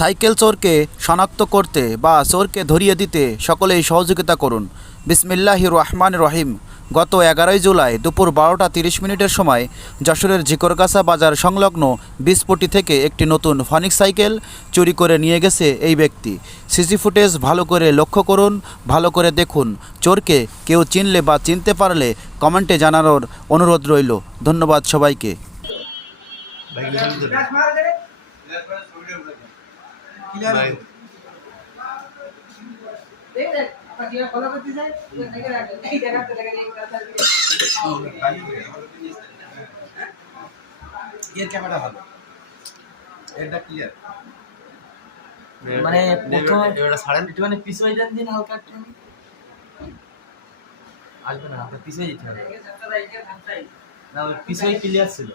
Cycle চোরকে শনাক্ত করতে বা চোরকে ধরিয়ে দিতে সকলেই সহযোগিতা করুন। বিসমিল্লাহির রহমানির রহিম। গত 11 জুলাই দুপুর 12টা 30 মিনিটের সময় যশোরের ঝিকরগাছা বাজার সংলগ্ন বিসপটি থেকে একটি নতুন ফনিক সাইকেল চুরি করে নিয়ে গেছে এই ব্যক্তি। সিসি ফুটেজ ভালো করে লক্ষ্য করুন, ভালো করে দেখুন। চোরকে কেউ চিনলে বা চিনতে পারলে কমেন্টে জানানোর অনুরোধ রইল। ধন্যবাদ সবাইকে। ক্যামেরা ভালো, এটা ক্লিয়ার। মানে প্রথমে একটু মানে পিছু হয়ে যান দিন, হালকা একটু আসবে না, আপনার পিছু যেতে হবে না, ওই পিছু ক্লিয়ার ছিল।